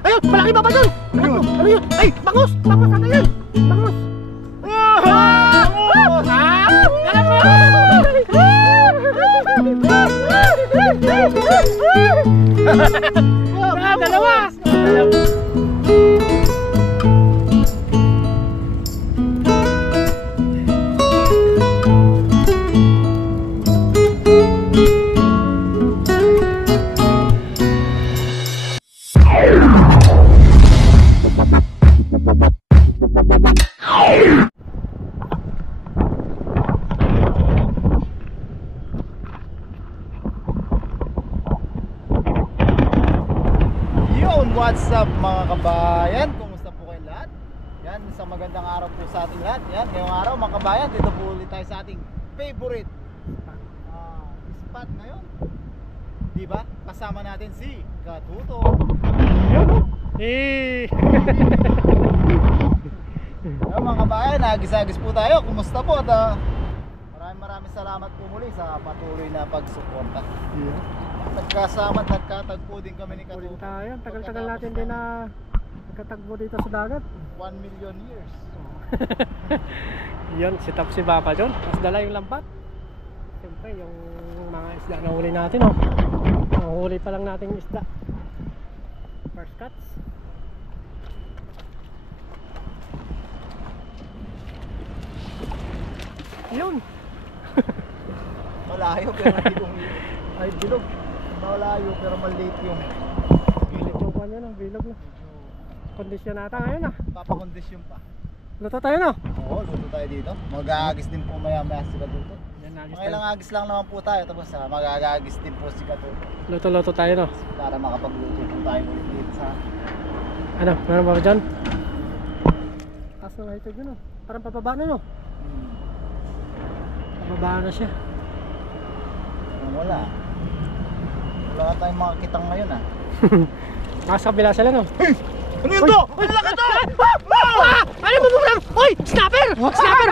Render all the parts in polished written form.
Ayun, malaki Papa John. Ano yun? Ay, bangus! Bangus ata yun! Bangus! Dalawa! What's up mga kabayan? Kumusta po kayong lahat? Yan, isang magandang araw po sa ating lahat. Yan, ngayong araw mga kabayan, dito po ulit tayo sa ating favorite spot ngayon. Diba? Kasama natin si Katuto. Yan mga kabayan, nagis-agis po tayo. Kumusta po? At maraming salamat po muli sa patuloy na pagsuporta. Nagkasama at nagkatagpo din kami ni Katuto. Tayo, tagal-tagal natin din na nagkatagpo dito sa dagat. 1 million years. Yun, sit up si Papa John. Tapos dala yung lambat. Siyempre yung mga isda na huli natin, oh. Huli pa lang natin yung isda. First cuts. Yun. Malayo pero hindi kumili. Ay, bilog. Malayo pero maliit yung bilog yung kanya ng bilog na. Kondisyon nata ngayon, ah. Papakondisyon pa. Luto tayo, no? Oo, luto tayo dito. Mag-aagis din po maya-maya si Katuto. Mga ilang agis lang naman po tayo. Tapos mag-aagis din po si Katuto. Luto-luto tayo, no? Para makapagluto po tayo ulit dito sa... Ano? Meron ba dyan? Taas na ito dyan, no? Parang papaba na, no? Papaba na siya. Wala. Wala na tayong makakitang ngayon, ah. Nasa kabila sila, no? Hey! Ano yun to? Ano lang ito? Ano mo muna? Hoy! Snapper! Snapper!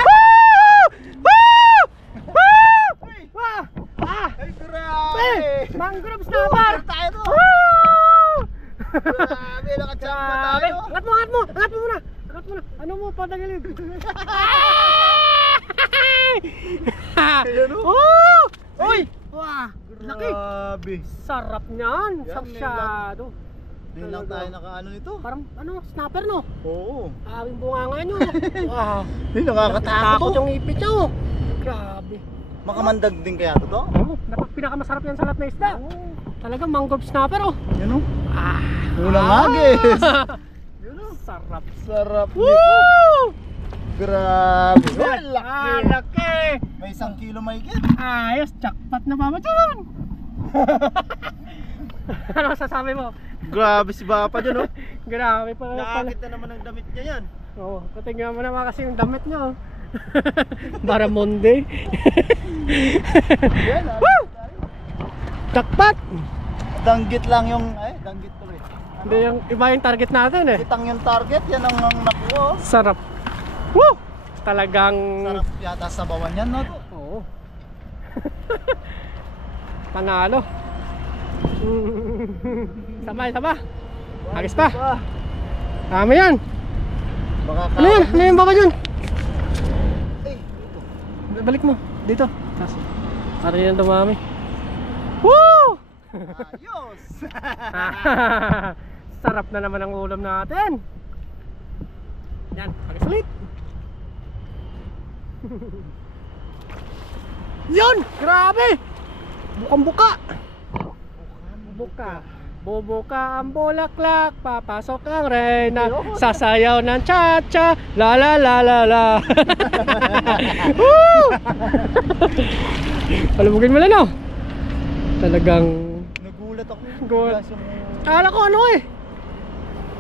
Ay, grabe! Mangrove snapper! Tayo to! Grabe, nakachamba tayo! Angat mo! Angat mo muna! Angat mo na! Ano mo? Patagilid! Ayan, o! Uy! Wah! Laki! Grabe! Sarap niyan! Sarsyado! Hindi lang tayo nakaano nito. Parang ano? Snapper, no? Oo. Awing bunganga nyo. Wow! Hindi, nakakatakot yung ipit nyo. Grabe. Makamandag din kaya to? Oo. Pinakamasarap yan sa lahat na isda. Talagang mangrove snapper, oh. Yan, o. Unang agis. Yun, oh. Sarap. Sarap nito. Woo! Grabe. Laki. Laki. May 1 kilo mahigit. Ayos, jackpot na Papa John. Ano sasabi mo? Grabe si Papa dyan, oh. Grabe pa. Nakakit na naman ang damit niya yan. Oo, patingnan mo naman kasi yung damit niya, oh. Para Monday. Woo! Jackpot. Danggit lang yung, danggit to eh. Hindi, yung iba yung target natin, eh. Kitang yung target, yan ang nakuha, oh. Sarap. Woo! Talagang Sarap yata sa bawan yan, no? oo. Panalo. Sama. Agis pa. Dami yan. Baka Ano yan? Ano yung Papa John? dito. Balik mo. Dito. Para yan dumami. Woo! Ayos! Sarap na naman ang ulam natin. Yan, agis ulit. Yun! Grabe! Bukang-buka! Bubuka ang bulaklak, papasok ang reyna, sasayaw ng cha-cha, la la la la la. Woo! Palubugin mo lang, no? Talagang Nagulat ako. Gulat. Kala ko ano, eh.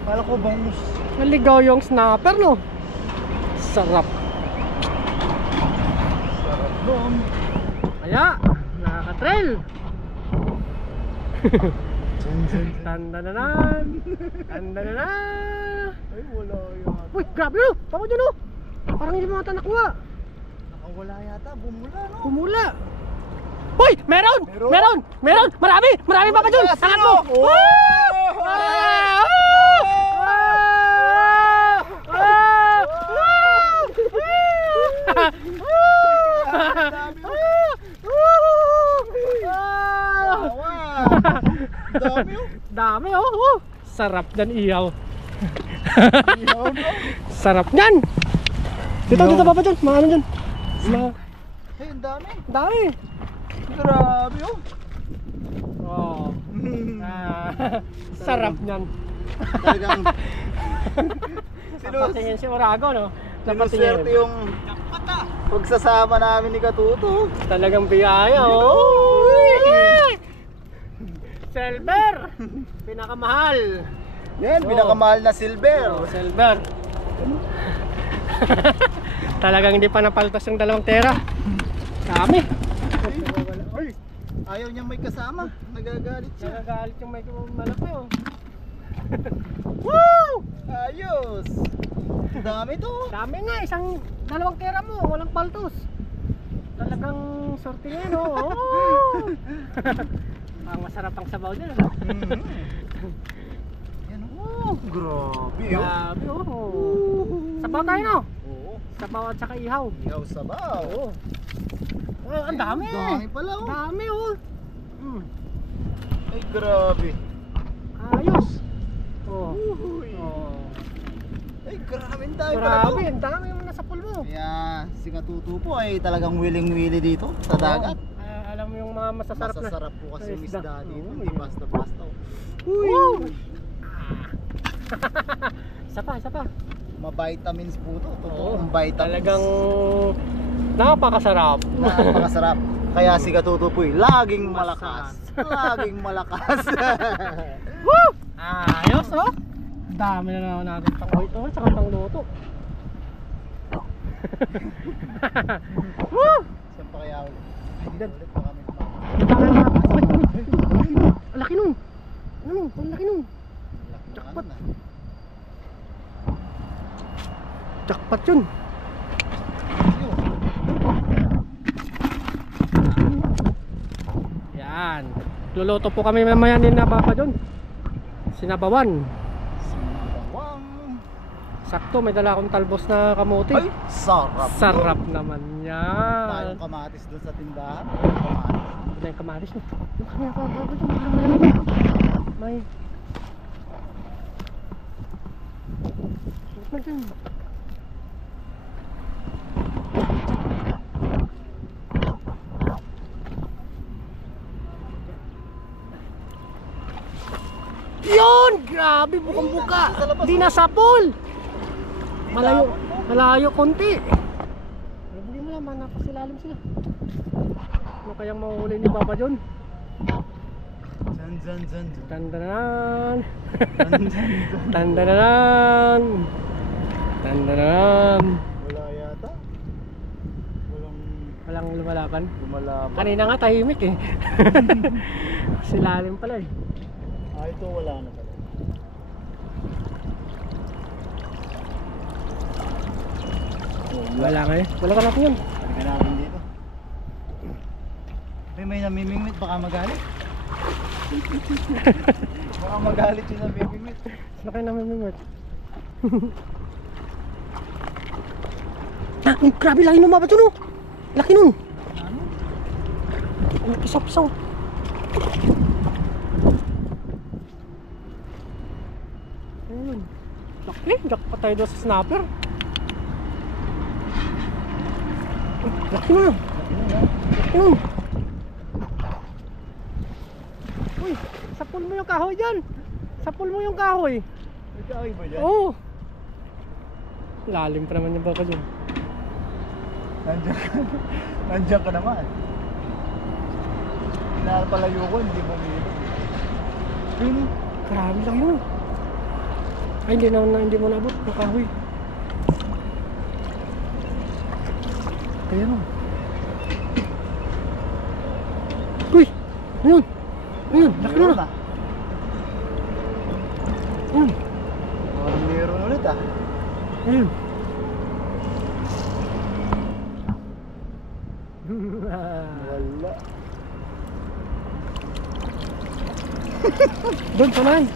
Kala ko bangus. Maligaw yung snapper, no? Sarap. Sarap doon. Kaya, nakaka-trail. Tandananan. Tandananan. Ay, wala yata. Uy, grabe, no? Papa dyan, no? Parang hindi mo ata nakuha. Nakawala yata, bumula, no? Bumula. Uy, meron! Meron! Meron! Marami! Marami, Papa John! Angat mo! Oh! Sarap dan ihaw. Ihaw, no? Sarap niyan. Dito, No. dito Papa John. Mga ano dyan. Mga Ay, ang dami. dami. Grabe, oh. Oh. Sarap niyan. Talagang Napatingin si Orago, no? sinuswerte yung pagsasama namin ni Katuto. Talagang biyaya, oh. Silver. Pinakamahal. Yan, Oh. pinakamahal na silver. Oh, silver. Talagang hindi pa napaltas yung 2 tera. Dami. Ay, ayaw niya may kasama. Nagagalit siya. Nagagalit yung may malaki, oh. Woo! Ayos! Dami to. Dami nga, 2 tera mo, walang paltos. Talagang sorte yan, oh. Ang masarap ang sabaw dyan, ano? Yan, oh. Grabe, oh. Grabe, oh. Sabaw tayo, no? Oo. Sabaw at saka ihaw. Ihaw sabaw. Oo. Oh, ang dami. Dami pala, oh. Dami, oh. Ay, grabe. Ayos. Oh. Uhuy. Oh. Ay, grabe tayo pala to. Grabe, ang dami yung nasa pool mo. Kaya si Katuto po ay talagang willing-willy dito sa dagat. Alam mo yung mga masasarap na. Masasarap po kasi yung isda. isda dito. Oo, Hindi yun. basta-basta. Woo! Isa pa. Ma-vitamins po to. Oo, Totoong vitamins. talagang napakasarap. Napakasarap. Kaya si Katuto po ay laging malakas. Laging malakas. Woo! Ayos, oh. Dami na naman natin pang ito at saka pang luto. Woo! Saan pa kaya ulit? Ay, dito ulit pa kami Ang laki nun. Ano? Ang laki nun. Jackpot na. Jackpot yun. Yan. Luluto po kami mamaya din na Papa John. Sinabawan. Sinabawang. Sakto, may dala akong talbos na kamote. Ay, sarap. Sarap naman yan. Tayong kamatis doon sa tindahan. Kamatis. Ito na yung kamaris mo. Yung kanya pa, Papa John. May... May dyan. Yun! Grabe, bukang-buka. Di nasapol. Malayo konti. Hindi mo naman, napasilalim sila. Ano kayang mahuhuli ni Papa John? Zan. Tandanan. Zan. Tandanan. Tandanan. Wala yata. Walang lumalaban. Lumalaban. Kanina nga tahimik eh. Silalim pala eh. Ah, ito wala na pala. Wala nga eh. Wala ka natin yun. Halika natin dito. May namimingwit, baka magalit. Baka magalit yung namimingwit. Sino kayo namimimit? Grabe laki nun Papa John oh. Laki nun. Ano? Ano pisaw-pisaw. Ayun. Laki. Jackpot tayo doon sa snapper. Laki nun. Laki nun. Uy, sapul mo yung kahoy dyan. Sapul mo yung kahoy. May kahoy ba dyan? Oo. Lalim pa naman yung baka dyan. Nandiyan ka naman. Pinapalayo ko, hindi mo nilog. Ayun, grabe lang yun. Ay, hindi mo nabot yung kahoy. Ayan o. Uy! Ayun! Ayun! Laki na na! Ayun! Meron ulit ah. Ayun! Wala. Doon, sanayin!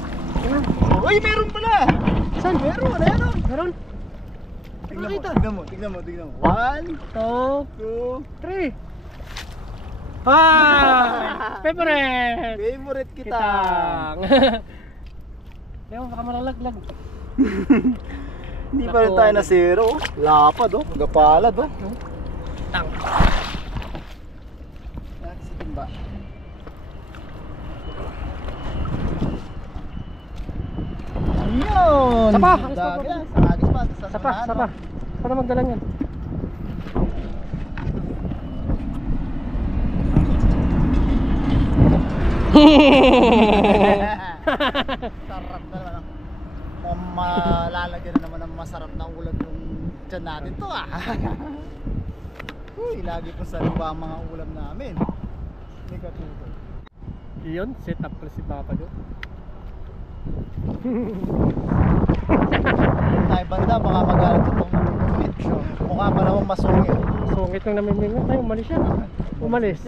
Ayan! Uy, meron pala! Saan? Meron, meron! Meron! Tignan mo, Nakita. tignan mo. 1, 2, 3! Ah! Favorite! favorite kita. Kitang! Ayaw, baka malalaglag. Hindi pa rin tayo na zero. Lapad oh. Gapalad oh. Tang. Natin sa timba. Ayun! Sapa! Dami na. Sagis pa. Sapa. Para magdala yan. Sarap na naman. Mukhang malalagyan na naman ng masarap na ulam yung tiyan natin to ah. Uy, lagi po sa lupa ang mga ulam namin. Hindi ka tuto. Yun, set up pala si Papa doon. Tayo banda, baka magalit itong meat. Mukha pa namang masungit. Sungit nang namimingot. Ay, umalis siya. Umalis.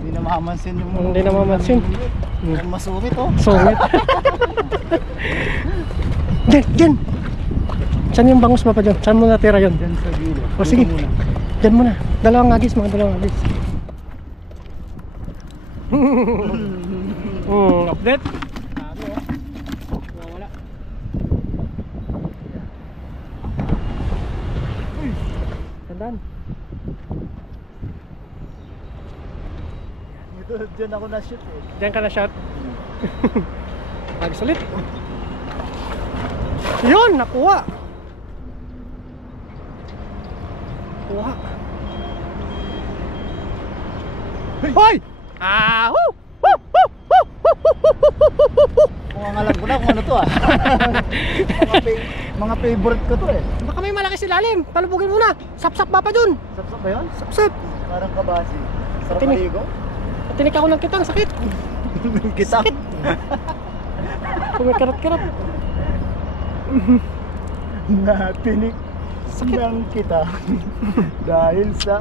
Hindi na mamamansin yung Hindi na mamamansin. Ang masungit oh. Sungit. Diyan. Saan yung bangus Papa dyan? Saan mo natira yun? Diyan sa gilid. O sige, dyan muna. Dalawang agis, mga dalawang agis. Update. Wala. Tandaan. Ito, dyan ako na-shoot eh. Diyan ka na shot. Agis ulit. Yun, nakuha. Kuha. Hoy! Ah! Woo! Woo! Woo! Woo! Mukhang alam ko na kung ano to ah. mga favorite ko to eh. Baka may malaki silalim. Talubugin mo na. Sap-sap Papa dun. Sapsap ba yun? Sap-sap. Parang kabasi. Sarap Tinik. maligo. Tinik ako ng kitang sakit. Kita. Kumikarot-karot. Natinik ng kita dahil sa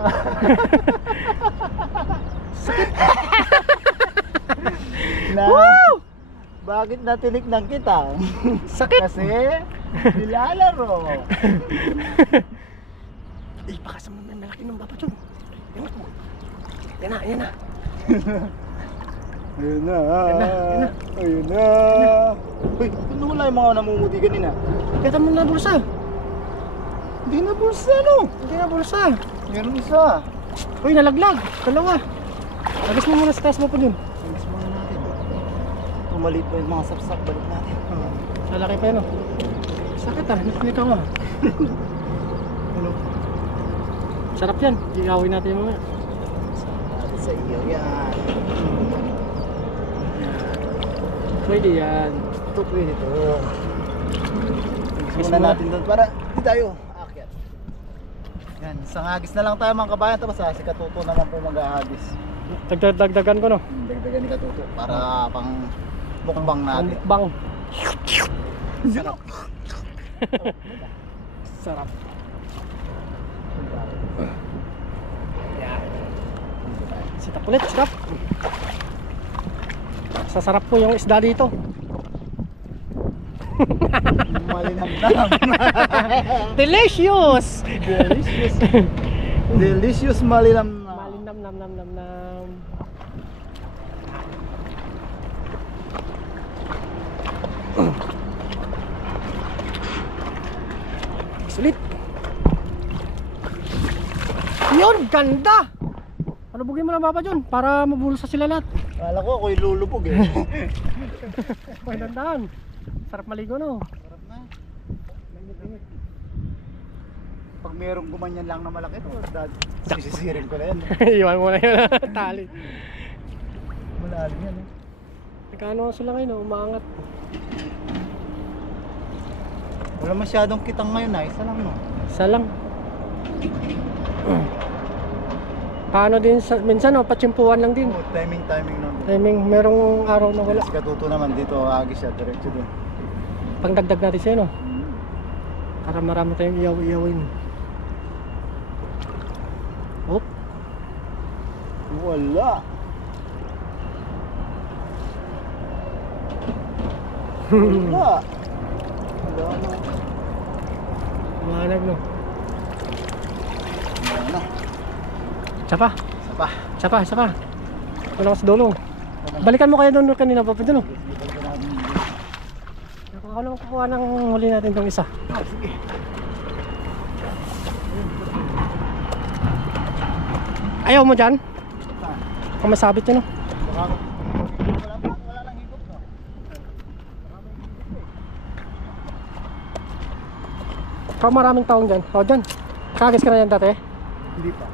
na bakit natinik ng kita? Sakit. Kasi nilalaro. Eh, baka sa mga malaki ng Papa dun. Yan na. Ayun na. Ayun na. Ayun na. Uy, ano wala yung mga namumuti kanina? Kita mo na bulsa. Hindi na bulsa no. Hindi na bulsa. Meron isa. Uy, nalaglag. Dalawa. Agis mo muna sa taas mo pa dun. Agis muna natin. Pumalit pa yung mga sapsak. Balik natin. Lalaki pa yun oh. Sakit ah. Nakita ko ah. Ano? Sarap yan. Igawin natin yung mga. Sa iyo yan. Pwede yan. Ito pwede ito. Agis muna natin doon para hindi tayo aakyat. Yan. Isang agis na lang tayo mga kabayan. Tapos si Katuto naman po mag-aagis. Dagdagan ko no. Dagdagan ni Katuto para pang mukbang natin. Mukbang. Sarap. Sarap. Yan. Sitap ulit, sitap. Sasarap po yung isda dito. Malinamnam. Delicious! Delicious. Delicious malinamnam. Malinam nam nam nam nam. Sulit. Yun, ganda! Palubugin mo lang Papa John para mabulsa sila lahat. Kala ko ako'y lulubog eh. May dandahan. Sarap maligo no. Sarap na. Pag mayroong gumanyan lang na malaki to, sisisirin ko na yan. Iwan mo na yun. Tali. Malalim yan eh. Nagkano sila ngayon, no? Umaangat. Wala masyadong kitang ngayon na, isa lang no. Isa lang. Paano din sa, minsan no, patsimpuan lang din. Oh, timing lang. Timing, merong araw na wala. Si Katuto naman dito, agi siya, diretso dun. Pangdagdag natin siya no. Para marami tayong iyaw-iyawin. Hop. Wala. Wala. Wala na. Mahanag no. Wala na. Sapa. Sapa. Sapa. Wala ka sa dulo. Balikan mo kaya doon kanina Papa John no. Ako lang kukuha ng huli natin tong isa. Oh, sige. Ayaw mo dyan? Saan? Kung masabit yun, no? Baka wala lang higop, no? Kung maraming taong dyan. O, dyan. Kagis ka na yan dati? Hindi pa.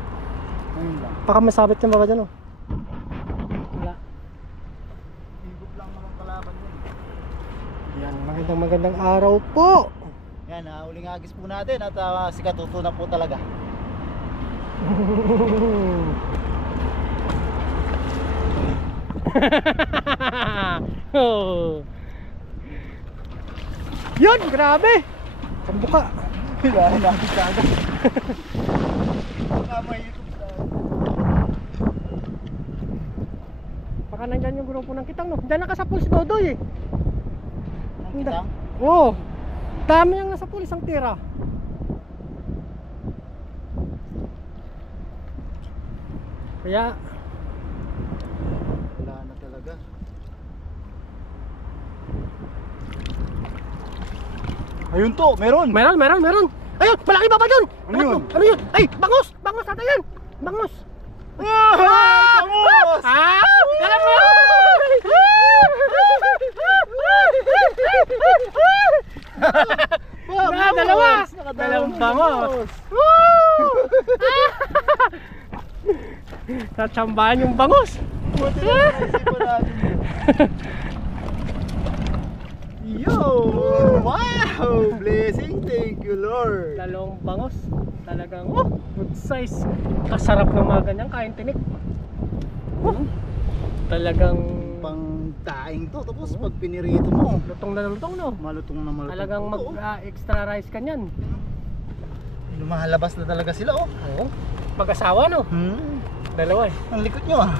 Ngayon lang. Baka masabit yung baba dyan, oh. Wala. Higop lang naman kalaban yun. Yan, magandang araw po. Yan, uling agis po natin at si Katuto na po talaga. Oh. Yun, grabe. Kambuka. Hilahin natin ka agad. Baka may YouTube tayo. Baka nandyan yung grupo ng kitang, no? Diyan nakasapul si Dodoy, eh. Ang kitang? Oo. Dami yung nasa pulis ang tira. Kaya Wala na talaga. Ayun to, meron! meron. Ayun, malaki baba dun. Ano yun? Ano yun? Ay, bangus ata yan. Bangus. Bangus! Ah! Alam mo! Dalawa! Dalawang bangus! Tatsambahan yung bangus! Buti na naisipan natin yun. Yo! Wow! Blessing! Thank you, Lord! Dalawang bangus. Talagang, good size. Kasarap ng mga ganyan, kain tinik. Talagang Pang daing to. Tapos pag pinirito mo, lutong na lutong, no? malutong na malutong. Talagang Oo. extra rice ka niyan. Lumahalabas na talaga sila, oh. Oo. Mag-asawa, no? Dalawa, eh. Ang likod nyo, ah.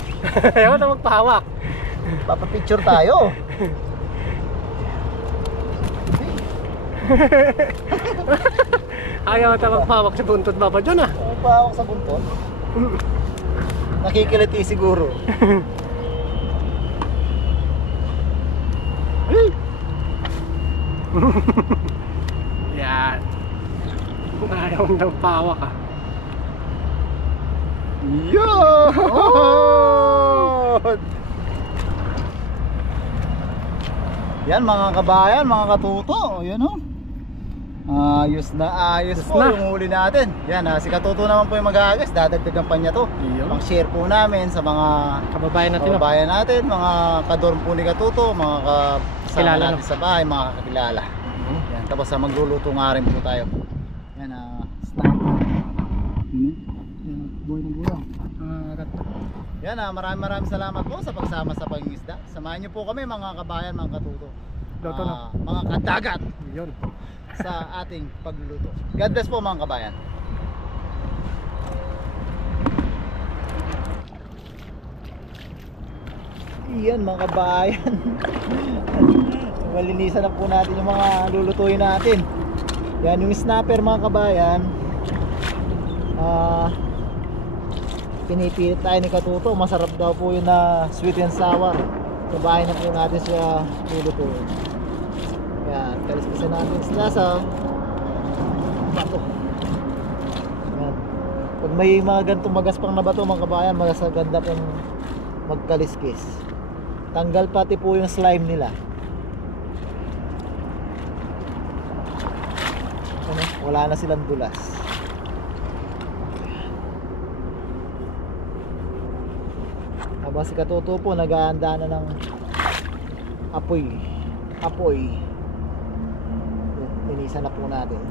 Ayaw na magpahawak. Papapicture tayo. Ayaw na magpahawak sa buntot baba dyan, ah. Ano pa ako sa buntot? Nakikiliti siguro. Yan. Ayaw na magpahawak, ah. Yun! Yan mga kabayan, mga katuto. Yan, oh. Ayos na ayos Ayos po na. yung huli natin. Yan, si Katuto naman po yung mag-aagas. Dadagdagan pa niya to. Iyon. Pang share po namin sa mga Kababayan natin, no? kababayan natin, mga kadorm po ni Katuto, mga kasama Kilala, natin no? sa bahay, mga kakilala. Yan, tapos magluluto nga rin po tayo. Yan, sniper. Yan, buhay na buhay. Yan, maraming salamat po sa pagsama sa pangingisda. Samahan niyo po kami mga kabayan, mga katuto. Luto, no? Mga kadagat Yun. sa ating pagluluto. God bless po mga kabayan. Iyan mga kabayan. Malinisan na po natin yung mga lulutuin natin. Yan yung snapper mga kabayan. Pinipilit tayo ni Katuto. Masarap daw po yun na sweet and sour. Kabahay na po natin siya lulutuin. Yan, kaliskisan natin sila sa bato. Yan. Pag may mga ganitong magaspang na bato mga kabayan, maganda pong magkaliskis. Tanggal pati po yung slime nila. Ano? Wala na silang dulas. Habang si Katuto po nag-aanda na ng apoy. Minisa na po natin.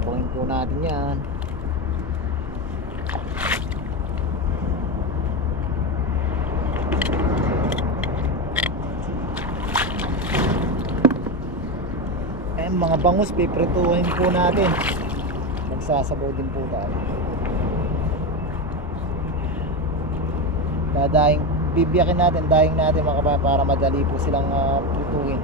Pangin po natin yan. Ayan, mga bangus piprituhin po natin. Magsasabaw din po tayo. Dadaing bibiyakin natin, daing natin mga kabayan para madali po silang prituhin.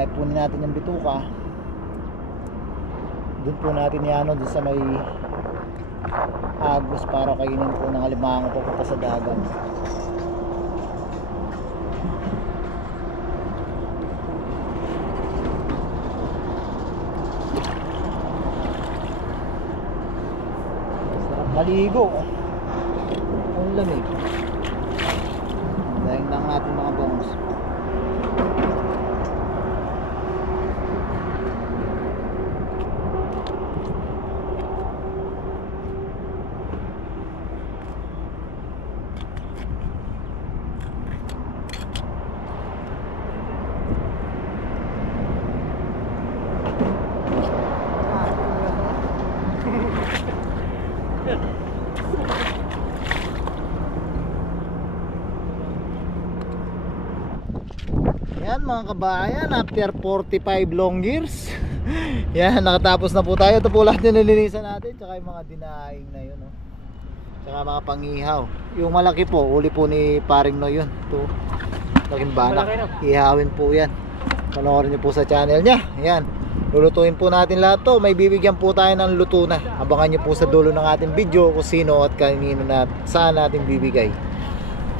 Ipunin natin yung bituka. Doon po natin iano doon sa may agos para kainin po ng alimango papunta sa dagat. Sarap maligo. Ang lamig. Dahil lang natin mga bangus. Yan mga kabayan, after 45 long years yan, nakatapos na po tayo. Ito po lahat yung nilinisan natin. Tsaka yung mga dinaing na yun, no? Tsaka mga pangihaw. Yung malaki po, uli po ni Paring Noy yun. Ito, laking banak. Ihawin po yan. Panoorin nyo po sa channel nya. Yan, lulutuin po natin lahat to. May bibigyan po tayo ng luto na. Abangan nyo po sa dulo ng ating video kung sino at kanino na saan natin bibigay.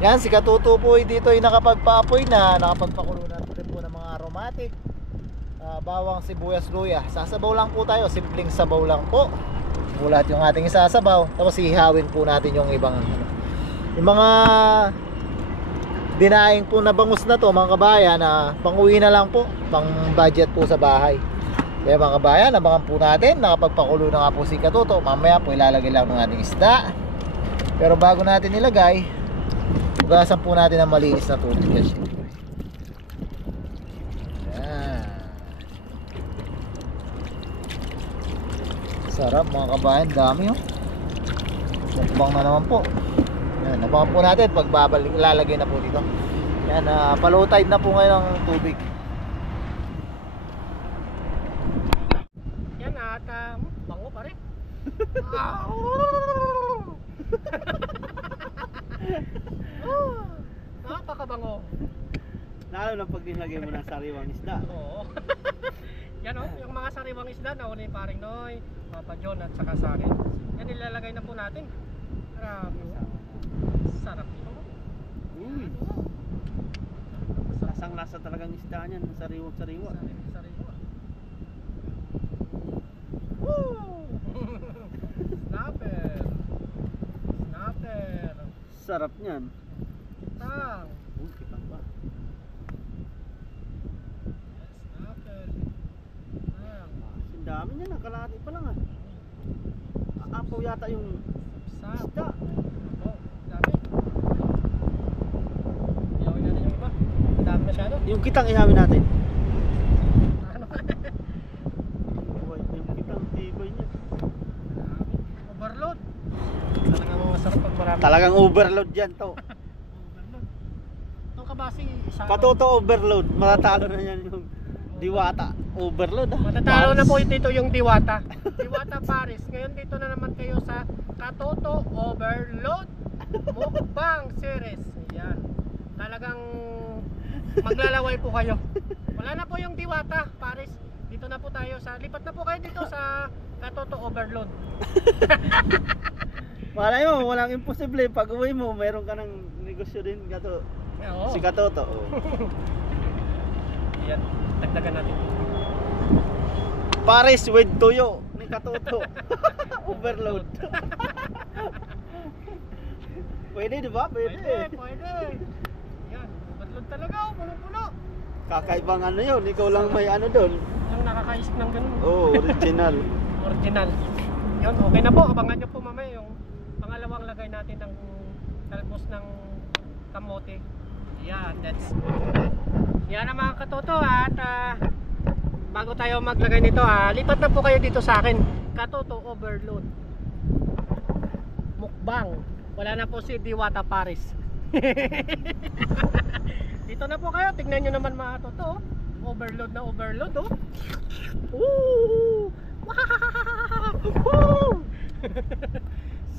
Yan, si Katuto po dito ay nakapagpaapoy na, nakapagpakulo na rin po ng mga aromatic, bawang, sibuyas, luya. Sasabaw lang po tayo, simpleng sabaw lang po. Ulat yung ating isasabaw, tapos ihawin po natin yung ibang yung mga dinaing po na bangus na to mga kabayan, na pang-uwi na lang po, pang budget po sa bahay. Kaya mga kabayan, abangan po natin, nakapagpakulo na nga po si Katuto. Mamaya po ilalagay lang ng ating isda. Pero bago natin ilagay, hugasan po natin ang malinis na tubig kasi. Yan. Sarap mga kabayan, dami oh. Mukbang na naman po. Yan, abangan po natin pag babalik, ilalagay na po dito. Yan, low tide na po ngayon ang tubig. Yan at bango pa rin. Napakabango. Lalo na pag nilagay mo ng sariwang isda. Oo. Yan o, yung mga sariwang isda na uli Paring Noy, Papa John at saka sa akin. Yan ilalagay na po natin. Marami. Sarap ito. Uy. Lasang lasa talagang isda niyan, sariwa-sariwa. Sariwa. Woo! Snapper. Snapper. Sarap niyan. Kitang. Kitang ba? Snapper. Kitang. Ang dami niyan, nakalati pa lang ah. Aapaw yata yung Sap. isda. Oo, dami. Iyawin natin yung iba. Ang dami masyado. Yung kitang ihawin natin. Ano? Yung kitang tibay niya. Overload. Talagang masarap pag marami. Talagang overload yan to. Overload. Itong kabasi isa. Katuto overload. Matatalo na yan yung Diwata. Overload ah. Matatalo na po dito yung Diwata. Diwata Paris. Ngayon dito na naman kayo sa Katuto Overload Mukbang Series. Yan. Talagang maglalaway po kayo. Wala na po yung Diwata Paris. Dito na po tayo sa, lipat na po kayo dito sa Katuto Overload. Malay mo, walang imposible. Pag uwi mo, meron ka ng negosyo din. Kato. Oo. Si Katuto. Oh. Yan. Dagdagan natin. Paris with tuyo ni Katuto. Overload. Pwede di ba? Pwede. Pwede. Yan. Overload talaga. Puno-puno. Kakaibang ano yun. Ikaw lang may ano doon. Yung nakakaisip ng ganun. Oh, original. Original. Yun, okay na po. Abangan nyo po mamaya yung pangalawang lagay natin ng talbos ng kamote. Yan, that's yan ang mga Katuto. At bago tayo maglagay nito, lipat na po kayo dito sa akin. Katuto Overload Mukbang. Wala na po si Diwata Paris. Dito na po kayo. Tignan nyo naman mga Katuto. Overload na overload oh. Woo! Woo!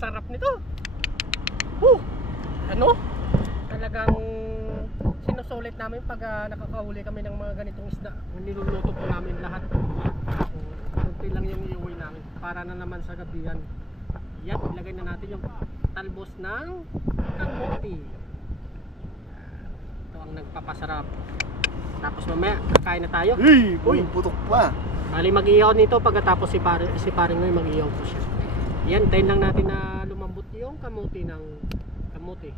Sarap nito. Woo! Ano? Talagang sinusunod ulit namin pag nakakahuli kami ng mga ganitong isda. Niluluto po namin lahat. Kunti lang yung iuwi namin para na naman sa gabihan. Yan, ilagay na natin yung talbos ng kamote. Ito ang nagpapasarap. Tapos mamaya, kakain na tayo. Uy, putok pa. Bali mag-iyaw nito pagkatapos si paring ngayon mag-iyaw po siya. Yan, tayo lang natin na lumambot yung kamote ng kamote.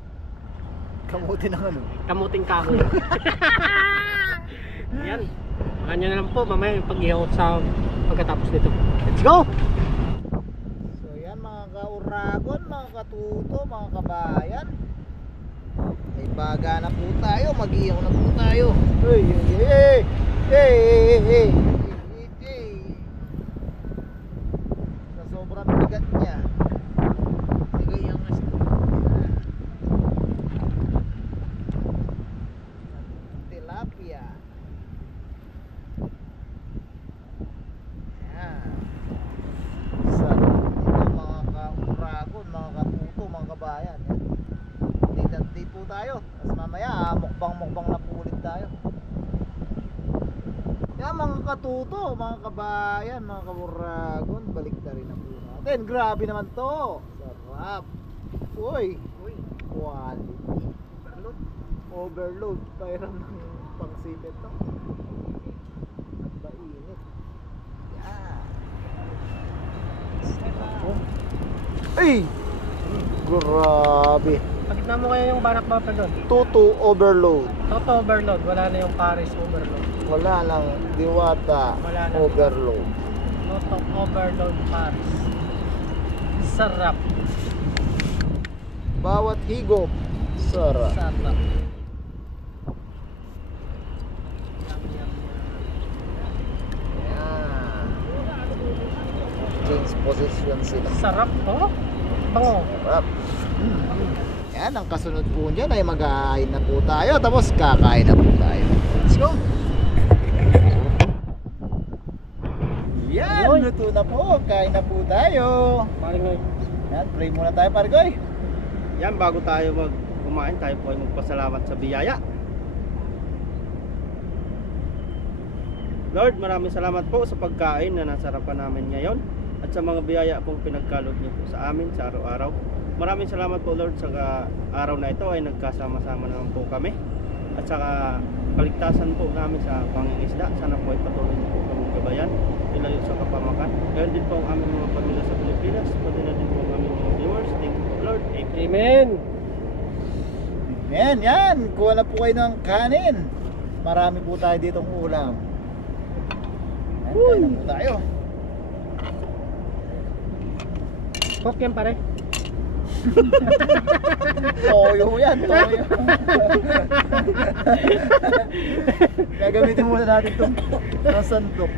Kamuti ng ano? Kamuting kahoy. Yan. Ganyan na lang po mamaya yung pag-ihaw sa pagkatapos nito. Let's go! So yan mga kauragon, mga katuto, mga kabayan. May baga na po tayo, mag-iyaw na po tayo. Hey. Sa sobrang bigat niya. Bigay ang tilapia. Yan. Sa mga kauragon, mga katuto, mga kabayan. Update po tayo. Tapos mamaya mukbang na po ulit tayo. Yan mga katuto, mga kabayan, mga kauragon, balik na rin na po natin. Grabe naman to. Sarap. Uy, quality. Overload. Pairam ng pangsipit to. At mainit. Yan. Ay! Grabe. Pagkita mo kaya yung barak bata doon. Toto overload. Toto overload. Wala na yung Paris overload. Wala lang diwata Wala na. overload. Toto overload Paris. Sarap. Bawat higop sarap. Sarap. Yum, yum, Yan. Change position sila. yum. Sarap to. Bango. Sarap. Yan, ang kasunod po dyan ay mag-ahain na po tayo. Tapos kakain na po tayo. Let's go! Yan, Yun. luto na po. Kain na po tayo. Paring ngayon. Yan, pray muna tayo, Pargoy. Yan, bago tayo kumain, tayo po ay magpasalamat sa biyaya. Lord, maraming salamat po sa pagkain na nasarapan namin ngayon at sa mga biyaya pong pinagkaloob niyo po sa amin sa araw-araw. Maraming salamat po Lord sa araw na ito ay nagkasama-sama naman po kami at saka kaligtasan po namin sa pangingisda. Sana po ay patuloy niyo po kami gabayan, ilayo sa kapamakan. Gayon din po ang aming mga pamilya sa Pilipinas, pati na din po ang aming mga viewers. Thank you po Lord. Amen. Amen. Amen, yan. Kuha na po kayo ng kanin. Marami po tayo ditong ulam. Yan, kain na po tayo. Cook yan pare. Toyo yan, toyo. Gagamitin muna natin itong sandok.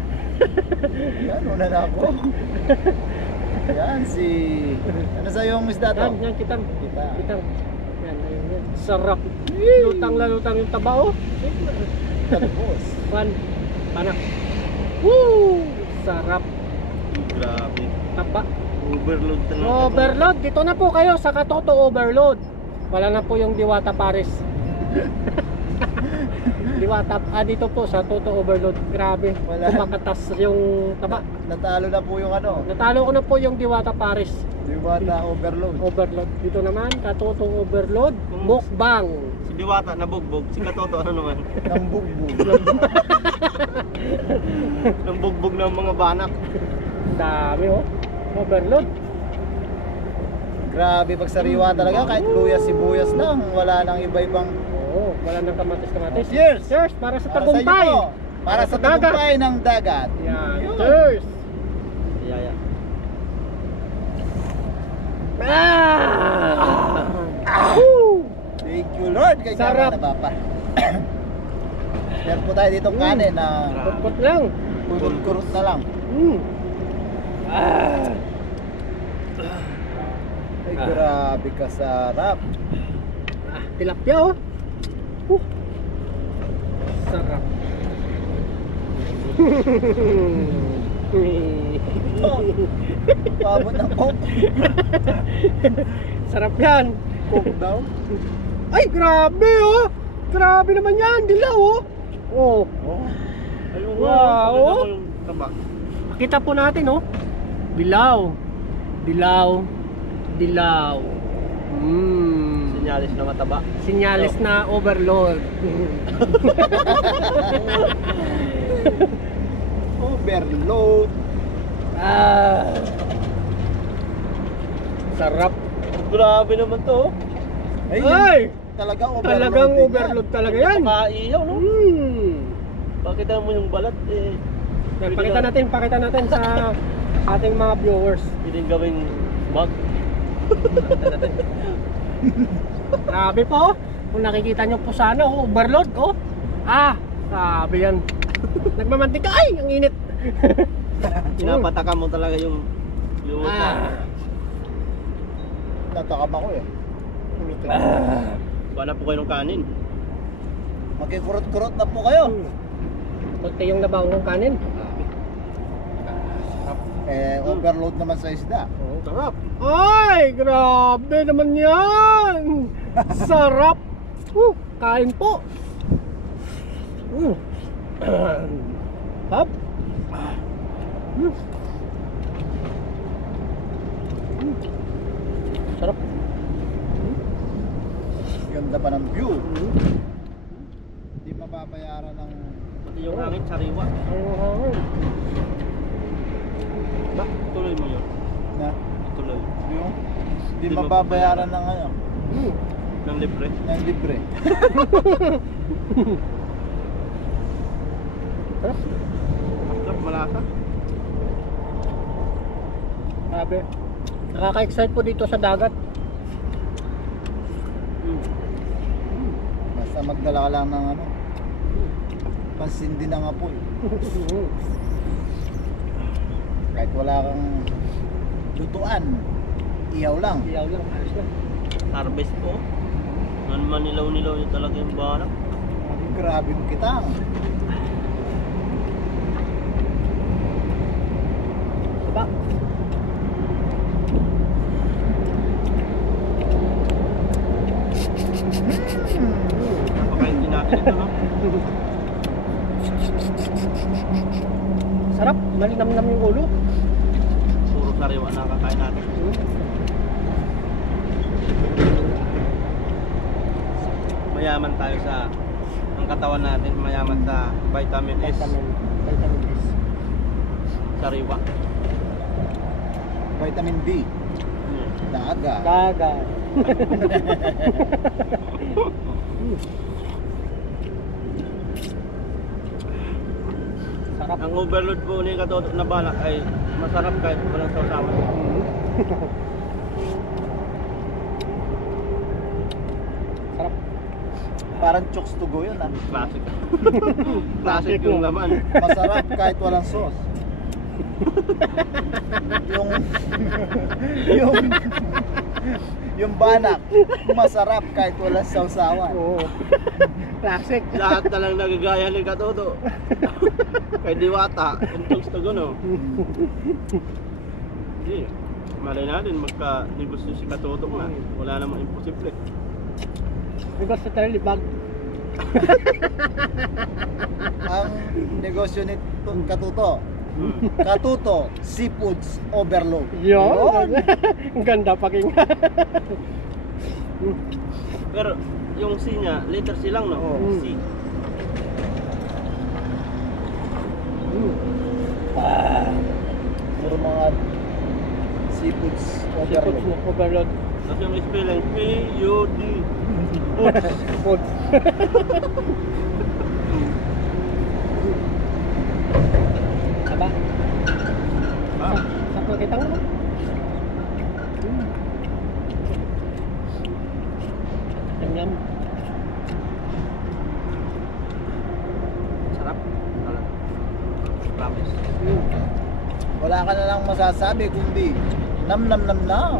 Yan, una na ako. Yan, ano sa yung isda to? Yan, kitang. Kita. Kitang. Yan, yan. Sarap. Lutang yung taba oh. Tapos. Panak. Woo! Sarap. Grabe. Taba. Overload talaga. Overload. Dito na po kayo sa Katoto overload. Wala na po yung Diwata Paris. Diwata, dito po sa Toto overload. Grabe. Wala. Kumakatas yung taba. Natalo na po yung ano. Natalo ko na po yung Diwata Paris. Diwata overload. Overload. Dito naman, Katoto overload. Mukbang. Si Diwata nabugbog, si Katoto ano naman? Ng bugbog. Nang bugbog ng mga banak. Dami oh. Overload. Grabe pagsariwa talaga. Kahit luya sibuyas lang. Wala nang iba-ibang. Oo, wala nang kamatis-kamatis. Cheers! Cheers para sa Para sa tagumpay. inyo. Para sa tagumpay ng dagat. Yan. Yun. Cheers. Biyaya. Woo! Thank you Lord. Kay Sarap. na Papa. Meron po tayo ditong kanin na Put lang. kurut na lang. Ay grabe kasarap. Tilapia oh. Sarap. Pabot ng coke. Sarap yan. Coke daw. Ay, grabe oh. Grabe. grabe naman yan. Dilaw, oh. Oh. Oh. Ayun Wow. nga, pakita ko yung taba. Makita po natin, oh. Dilaw. Dilaw. Dilaw. Sinyalis na mataba. Sinyalis na overload. Overload. Ah. Sarap. Grabe naman to. Ayun, Ay! talagang overload. Talagang din yan. overload talaga yan. Pakaiyaw, no? Pakita mo yung balat, eh. Pakita natin sa ating mga viewers. Hindi gawing bag. Grabe po. Kung nakikita nyo po sana, oh, overload, oh. Ah, sabi yan. Nagmamantika, ay, ang init. Pinapataka mo talaga yung Natakam ako eh. Pulutin. Wala po kayo ng kanin. Magkikurot-kurot na po kayo. Kunti yung nabaong ng kanin. Overload naman sa isda. Oh, sarap. Ay, grabe naman yan. Sarap. Kain po. Hop. Sarap. Ganda pa ng view. Hindi mababayaran ng... Pati yung hangin, sariwa. Ba, tuloy mo yun. Na, Tuloy. yung... Hindi mababayaran ng ano. Ng libre. Ng libre. Sarap. Sarap, malasa. Grabe. Nakaka-excite po dito sa dagat. Basta magdala ka lang ng ano. Pansindi ng apoy. Kahit wala kang lutuan. Iyaw lang. Iyaw lang, ayos lang. Harvest po. Manilaw-nilaw yun talaga yung barak. Grabe yung kitang. Diba? Napakain din natin ito, no? Sarap. Malinam-nam yung ulo. Puro sariwa na kakain natin. Mayaman tayo sa ang katawan natin, mayaman sa vitamin S, Vitamin S. sariwa. Vitamin B. Daga. Dagat. Sarap. Ang overload po ni Katoto na balak ay masarap kahit walang sausawan. Sarap. Parang chokes to go yun ah. Classic. Classic yung laman. Masarap kahit walang sauce. yung yung yung banak masarap kahit walang sausawan. Oo. Classic. Lahat na lang nagagaya ni Katoto. Kay Diwata, yung chunks to go, no? Hindi. Malay natin magka-negosyo si Katoto nga. Wala namang imposible. Because sa tayo libag. Ang negosyo ni Katuto. Katuto Seafoods Overload. Yun. Ang ganda paking. Pero yung C niya, letter C lang, no? Oo. C. Puro mga seafoods Seafoods overload. na overload. Tapos yung spelling, P-U-D. Food. Aba. Ah, Sakto kita mo. Yum. sarap. Promise. Wala ka na lang masasabi kundi nam nam nam nam.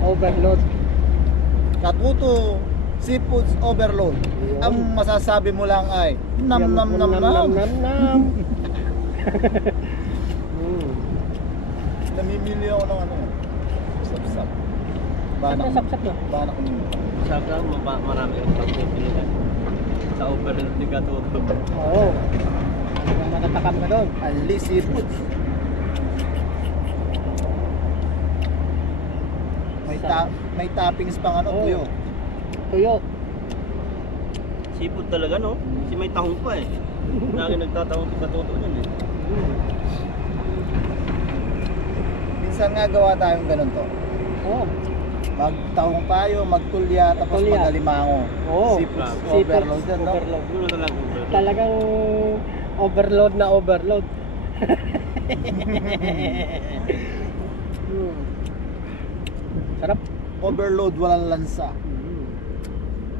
Overload. Katuto Seafoods Overload. Ang masasabi mo lang ay nam nam nam nam. nam. Namimili ako ng ano. Sap-sap. Banak. Banak. Sapsap no. Banak mo. Saka marami ang pagpipilihan. overload ni Katuto. Oo. Talagang matatakam ka doon. Unli seafood. May toppings pang ano, Oo. tuyo. Tuyo. Seafood talaga, no? Kasi may tahong pa eh. Lagi nagtatahong si Katuto niyan eh. Minsan nga gawa tayong ganun to. Oo. Magtahong tayo, magtulya, tapos Tulya. magalimango. Oo. Seafood Seafood overload yan, no? Overload. Yun na talaga overload. Talagang overload na overload. Sarap. Overload, walang lansa.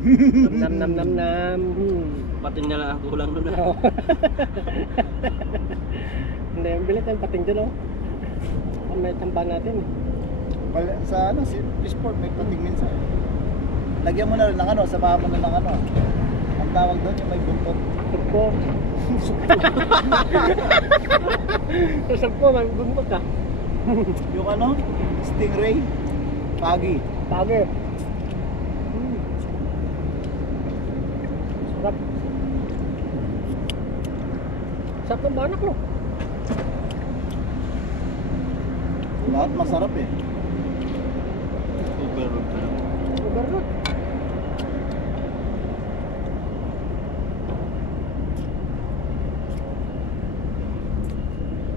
Nam nam nam nam. Pating na lang ang kulang nun. Oo. Hindi, ang bilis ang pating dyan, oh. Ang may tamba natin. Sa ano, si Fishport may pating minsan. Lagyan mo na rin ng ano, samahan mo na ng ano. Ang tawag doon yung may buntot. Sugpo. Sa sugpo, may buntot ka. Yung ano, stingray, pagi. Bagay. Sarap. Sarap ng banak, no? Lahat masarap eh. Overload talaga. Overload.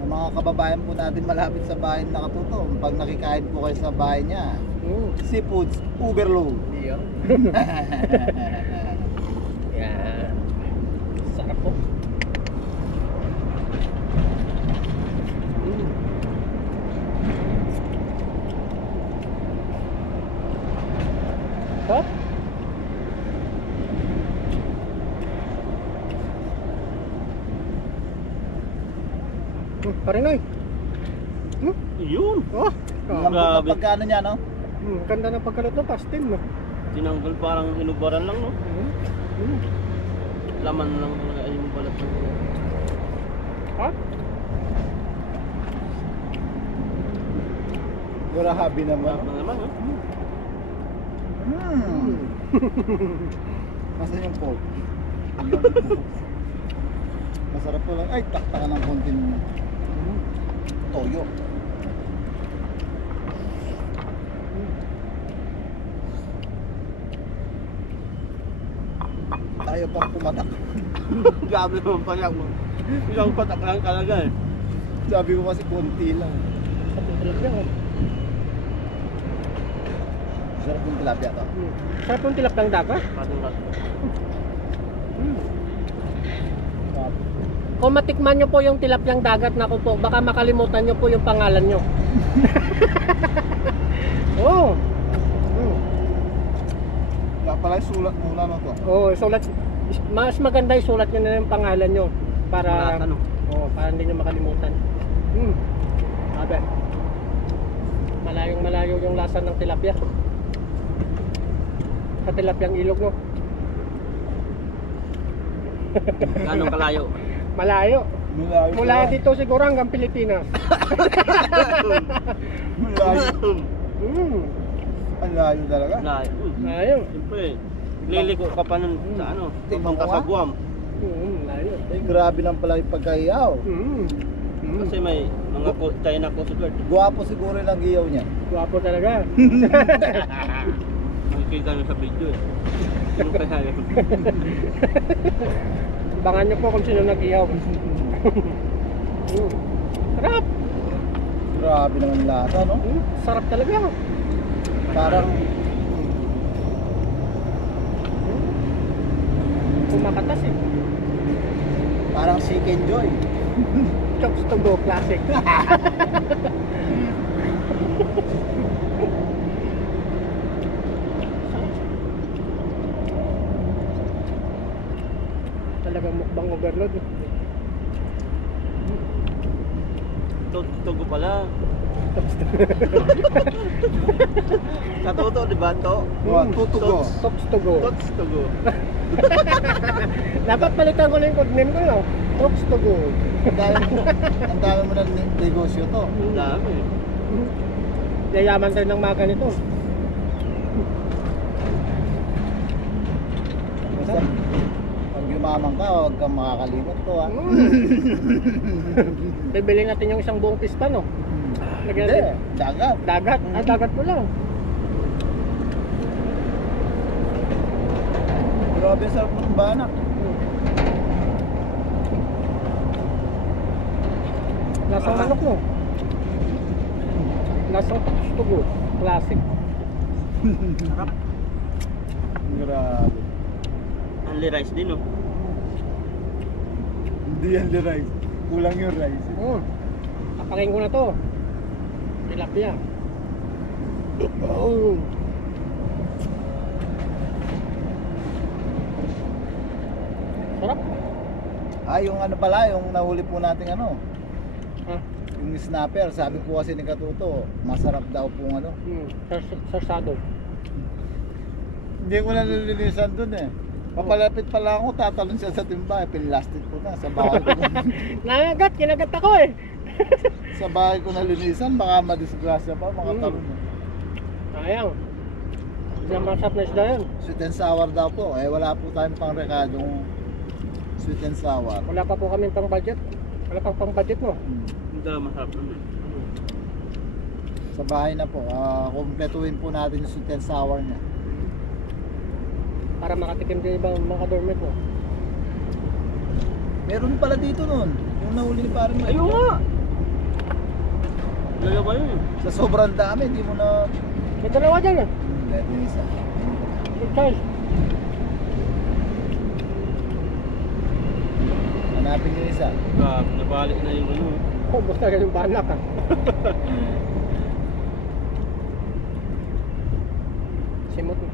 Ang mga kababayan po natin malapit sa bahay na Katuto, pag nakikain po kayo sa bahay niya, seafoods overload. Iya. Yan. Sarap po. Sarap. Parinoy. Yun! Oh. Ang lambot Grabe. ng pagkano niya, no? Ganda ng pagkalot ng pastin, no? Tinanggal parang hinubaran lang, no? Laman lang talaga ay yung balat. Ha? Grabe naman. Ano naman, no? Nasaan yung pork? Masarap po lang. Ay, taktakan ng konting toyo. Tayo pang pumatak. Grabe naman pala mo. Isang patak lang talaga eh. Sabi ko kasi konti lang. Sarap yung tilapia to. Sarap yung tilap ng dagat. Patung-patung. Kung matikman nyo po yung tilapyang dagat na po, baka makalimutan nyo po yung pangalan nyo. Oo. Kaya pala yung sulat muna no to. Oo, sulat. Mas maganda yung sulat nyo na yung pangalan nyo. Para, Ano? para hindi nyo makalimutan. Sabi. Malayong malayo yung lasa ng tilapia. Sa tilapyang ilog, no? Ganong kalayo? Malayo. Malayo Mula pala. dito siguro hanggang Pilipinas. Malayo. Mm. Ang layo talaga. Layo. Malayo. Siyempre, liliko ka pa nun sa ano, Tingnan papunta mo sa nga. Guam. Malayo. Eh, grabe nang pala yung pagkahiyaw. Kasi may mga China Coast Guard. Guwapo siguro yung giyaw niya. Guwapo talaga. Nakikita nyo sa video eh. Sino kaya yun? Abangan nyo po kung sino nag-iyaw. Sarap. Grabe naman lasa, no? Sarap talaga. Parang Kumakatas eh. parang chicken joy. Chokes to go classic. Talagang mukbang overload. Tugo pala. Chokes to Sa toto, di ba? To? Tutugo. Chokes to go. Tots tugo. Dapat palitan ko na yung codename ko, no? Chokes to go. Ang dami mo na negosyo to. Dami. Yayaman tayo ng mga ganito. Basta, pag yumaman ka, huwag kang makakalimot to ha. Bibili natin yung isang buong pista, no? Lagyan Hindi, natin- dagat. Dagat. Dagat mo lang. Grabe sarap ng banak. Lasang manok, no? Lasang tugo. Classic. Sarap. Grabe. Only rice din, oh. Hindi yan the rice. Kulang yung rice. Kapakin ko na to. Tilapia. Oh. Sarap. Yung ano pala, yung nahuli po nating ano, Ah. yung snapper, sabi po kasi ni Katuto, masarap daw po ano. Sarsado. Hindi ko na nilinisan dun eh. Papalapit pala ako, tatalon siya sa timba, pinlastic ko na, sa bahay ko na. Kinagat ako eh. Sa bahay ko na linisan, baka madisgrasya pa, mga talon. Sayang. Hindi masarap na isda yun. Sweet and sour daw po, wala po tayong pang rekadong sweet and sour. Wala pa po kami pang budget. Wala pang budget, no? Hindi masarap naman. Sa bahay na po, kumpletuhin po natin yung sweet and sour niya. Para makatikim din ibang mga dormit, no? Meron pala dito nun, yung nahuli ni parang mo. Ayun nga! Talaga ba yun? Sa sobrang dami, di mo na... May dalawa dyan, eh. Ito yung isa. Good choice. Hanapin yung isa. Nabalik na yung ano. Oh, basta ganun banak, ah. Simot, no?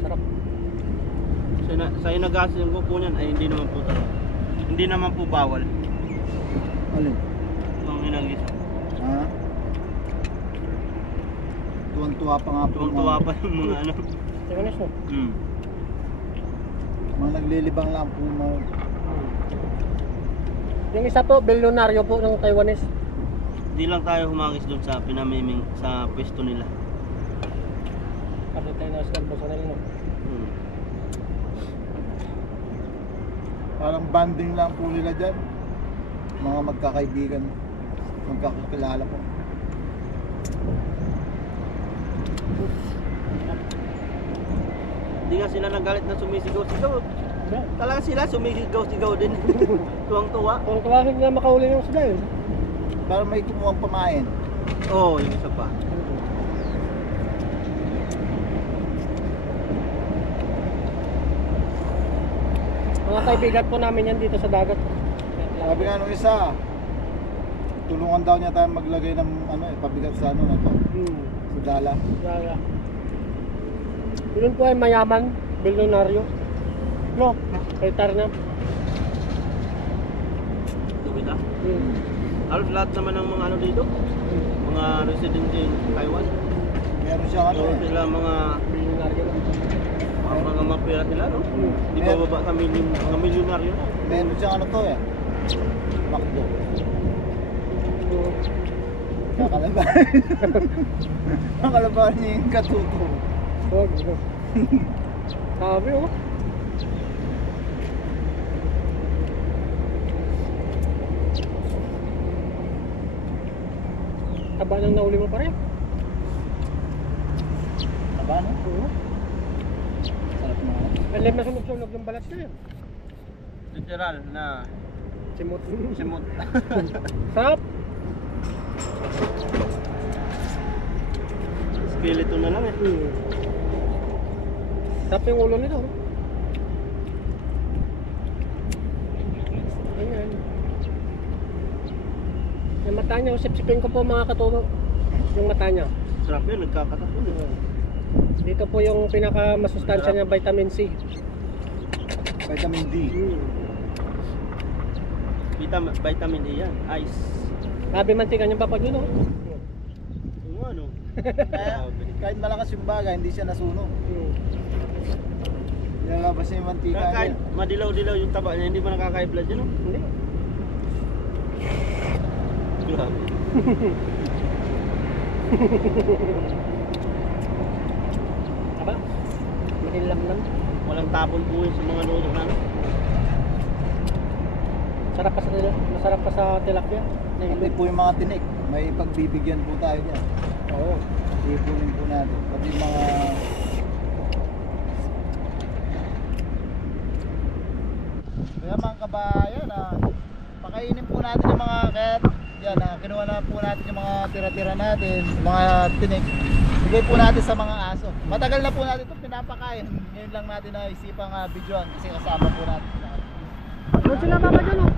Sarap. Sa inagasin ko po niyan ay hindi naman po talaga. Hindi naman po bawal. Alin? Ang inagisa. Ha? Tuwang-tuwa pa nga po. Tuwang-tuwa pa yung mga ano. Tiganis, no? Mga naglilibang lang po yung mga... Yung isa po, bilyonaryo po ng Taiwanese. Hindi lang tayo humagis doon sa pinamiming sa pwesto nila. Kasi tayo na scarbo sa nila, no? Parang banding lang po nila dyan. Mga magkakaibigan. Magkakakilala po. Hindi nga sila nagalit na sumisigaw-sigaw. Talaga sila sumisigaw-sigaw din. Tuwang-tuwa. Kung kawahin nila makahuli yung isda, eh. Parang may kumuhang pamain. Oo, yung isa pa. Mga kaibigan po namin yan dito sa dagat. Sabi nga nung isa, tulungan daw niya tayo maglagay ng ano, pabigat sa ano na to. Sa dala. Yeah. Yun po ay mayaman, bilyonaryo. No, retire na. Dumi na. Halos lahat naman ng mga ano dito, mga residente in Taiwan. Meron siyang ano So eh. sila mga Bilyonaryo na. mga mapira sila, no? Di ba baba sa mga milyonaryo na? Meron siyang ano to eh. Makdo. Kakalabahan. Kakalabahan niya yung Katuto. Huwag. Sabi, oh. Taba nang nauli mo pa rin. Aba no? Oo. Sarap na ano. Alam na sunog-sunog yung balat niya. Literal na Simot. simot. Sarap. Skeleton na lang eh. Sarap yung ulo nito. Ayan. Yung mata niya, sipsipin ko po mga katuro. Yung mata niya. Sarap yun, nagkakatapon eh. Dito po yung pinaka masustansya niya, vitamin C. Vitamin D. Vitamin A yan, ice. Sabi mantika niya papag yun, oh. Yung ano? Kaya kahit malakas yung baga, hindi siya nasunog. Nilalabas niya yung mantika Kahit niya. madilaw-dilaw yung taba niya, hindi mo nakaka-blood yun, no? Hindi. Grabe. lamnan. Walang tapon po yun sa mga luto namin. Masarap pa sa tilapia. Pati po yung mga tinik, may pagbibigyan po tayo dyan. Oo. Ipunin po natin. Pati yung mga... Kaya mga kabayan, pakainin po natin yung mga yan, kinuha na po natin yung mga tira-tira natin, mga tinik. Bigay po natin sa mga aso. Matagal na po natin ito pinapakain. Ngayon lang natin naisipang videoan kasi kasama po natin. Doon sila mama dyan oh.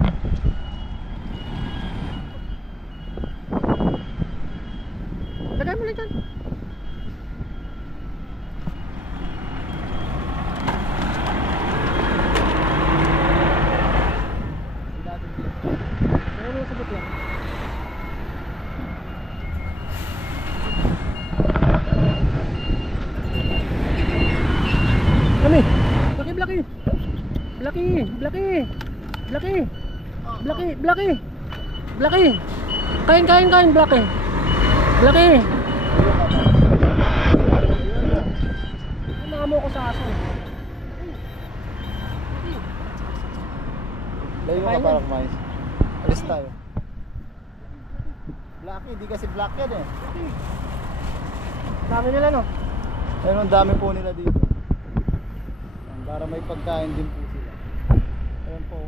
Lagay mo lang dyan. Lagay mo yung sabot yan. Kami. Blaki. Kain, Blaki. Namo ko sa aso. Layo ka para kumain. Alis tayo. Blacky, di kasi black yan eh. Dami nila no. Ayun, ang dami po nila dito. Yan, para may pagkain din po sila. Ayan po.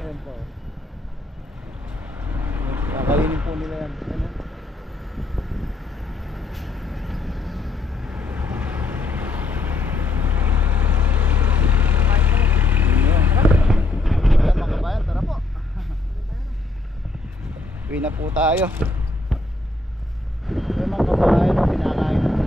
Ayan po. Kakainin po nila yan. Ayan, oh. Ayan mga kabayan, tara po. Uwi na po tayo. Ayan mga kabayan, pinakain na